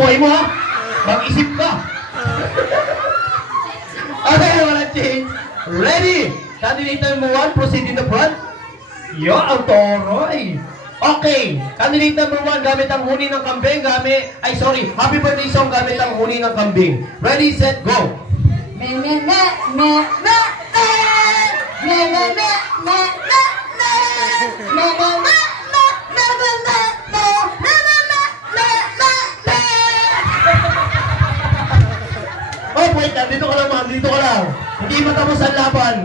Buhay mo ha? Mag-isip ka. Okay, wala change. Ready? Candidate number 1, proceed in the front. Yo, ang toroy. Okay, candidate number 1, gamit ang huni ng kambing, happy birthday song gamit ang huni ng kambing. Ready, set, go. Me me me me me me me me me me me me Oh, wait lang, dito ka lang ma'am, dito ka lang. Hindi matapos ang laban.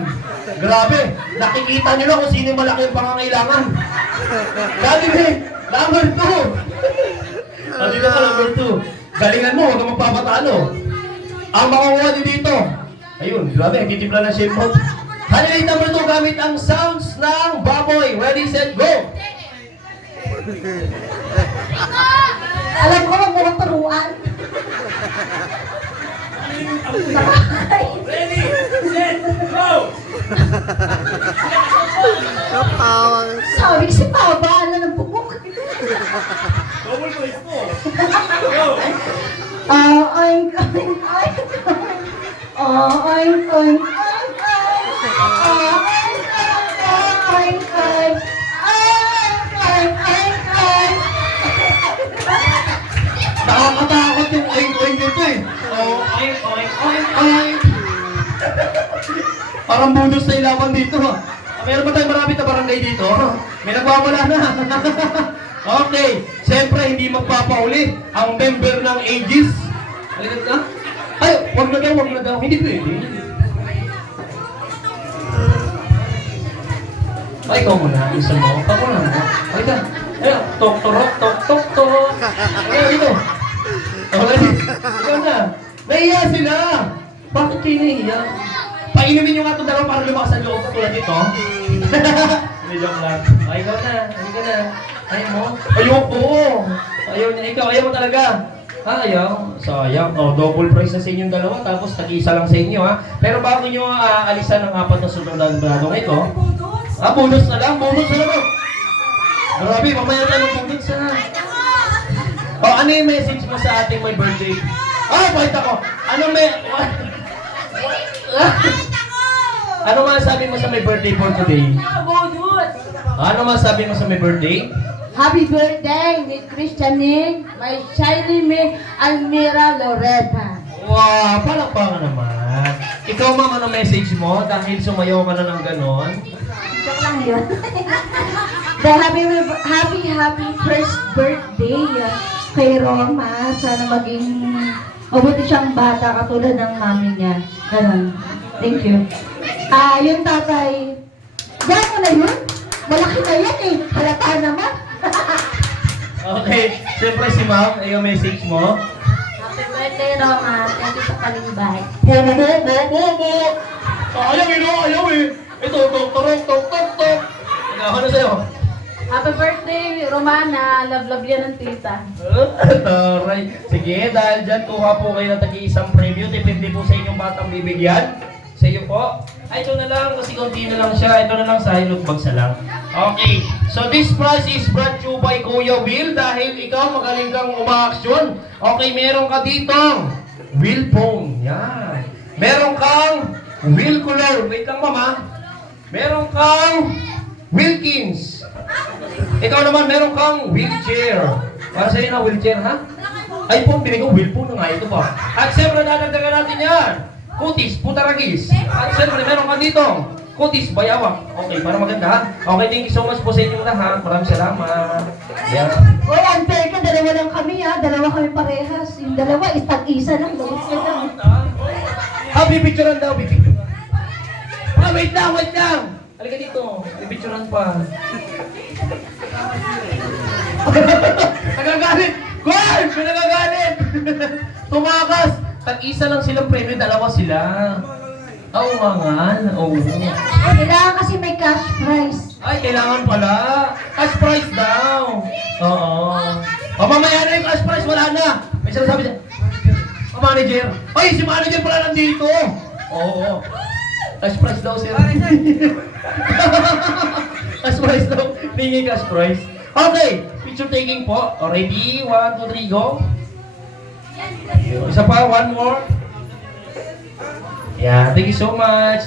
Grabe, nakikita nyo lang kung sino yung malaki yung pangangailangan. Dali, number 2. Dito ka, number 2. Galingan mo, huwag kang magpapatalo. Ang makukuha din dito. Ayun, grabe, nagtitimpla na shape mo. Candidate number 2, gamit ang sounds ng baboy. Ready, set, go! Alam ko, wag mo lang turuan. Ready, set, go! Sabi si Papa, ano ng bubuk? Double voice mo. Go! Oink, oink, oink, oink. Oink, oink, oink, oink. Oink, oink, oink. Oink, oink, oink. Nakakatakot yung oink-oink nito eh. Oh, oink, oink, oink, oink. Parang bonus na ilaban dito ha. Meron ba tayong marami na barangay dito? May nagwawala na. Okay, siyempre hindi magpapauli ang member ng Aegis. Halika na. Ay, wag na daw. Hindi pwede. Ay, ikaw muna. Isa mo. Ako na. Halika. Ayun, tok, torok, tok, tok, tok. Ayun, dito. Okay, ikaw na. Nahiya sila. Bakit kayo nahiya? Painumin nyo nga itong dalawa para lumakas ang loob ko tulad dito. Hindi, joke lang. Ay, ikaw na. Halika na. Ayaw mo? Ayoko. Ayaw niya. Ikaw, ayaw mo talaga. Ayaw. Sayang. Oh, double price na sa inyong dalawa. Tapos tag-isa lang sa inyo ha. Pero bago nyo alisan ng 4 na sunod na bradong ito. Bonus na lang. Bonus na lang. Grabe, mamaya na ng bonus ha. Oh, ano yung message mo sa ating may birthday? Wait ako. Ano may... Ano masasabi mo sa may birthday for today? Ano masasabi mo sa may birthday? Happy birthday with Christianing, my shiny me, Almira Loretta. Wow, palakpakan naman. Ikaw ma'am, ano message mo? Dahil sumayaw ka na ng ganon. Joke lang yun. The happy first birthday kay Roma. Sana maging mabuti siyang bata katulad ng mami niya. Ganon. Thank you. Yung tatay, yan mo na yun? Malaki na yan eh. Halata naman. Okay, siyempre si ma'am, yung message mo. Happy birthday, Roma. Thank you sa kalimbay. Bo. Ayaw eh. Ito, tok. Ano na sa'yo? Happy birthday, Romana. Love yan ng tita. Taray. Sige, dahil dyan, kuha po kayo ng tag-iisang preview. Depende po sa inyong batang bibigyan. Sa iyo po. Ay, ito na lang, kasi konti na lang siya. Ito na lang sa hilot bagsa lang. Okay. So, this prize is brought to you by Kuya Will dahil ikaw magaling kang umaaksyon. Okay, meron ka dito. Will phone. Yan. Meron kang Will color. Wait lang, mama. Meron kang Wilkins. Ikaw naman, meron kang wheelchair. Para sa'yo na wheelchair, ha? Ay po, binigong wheel po na nga ito pa. At siyempre, dadagdagan natin yan. Kutis, putaragis. At siyempre, meron ka dito. Kutis, bayawak. Okay, para maganda, ha? Okay, thank you so much po sa inyong lahat. Maraming salamat. Yeah. Uy, unfair ka. Dalawa lang kami ha. Dalawa kami parehas. Yung dalawa, istag-isa lang. Lagos ka lang. Bipicturan daw, bipicturan. Wait lang. Halika dito. Bipicturan pa. Nagagalit! Guard! May nagagalit! Tumakas! Tag-isa lang silang premyo, dalawa sila. Mangan. Kailangan kasi may cash prize. Ay, kailangan pala. Cash prize daw. Oo. Mamaya na yung cash prize, wala na. May sinasabi siya. Manager. Ay, si manager pala nandito. Oo. Cash prize daw sir. Cash prize daw. Ningi cash prize. Okay. Picture taking po. Ready? 1, 2, 3, go. Isa pa, one more. Yeah, thank you so much.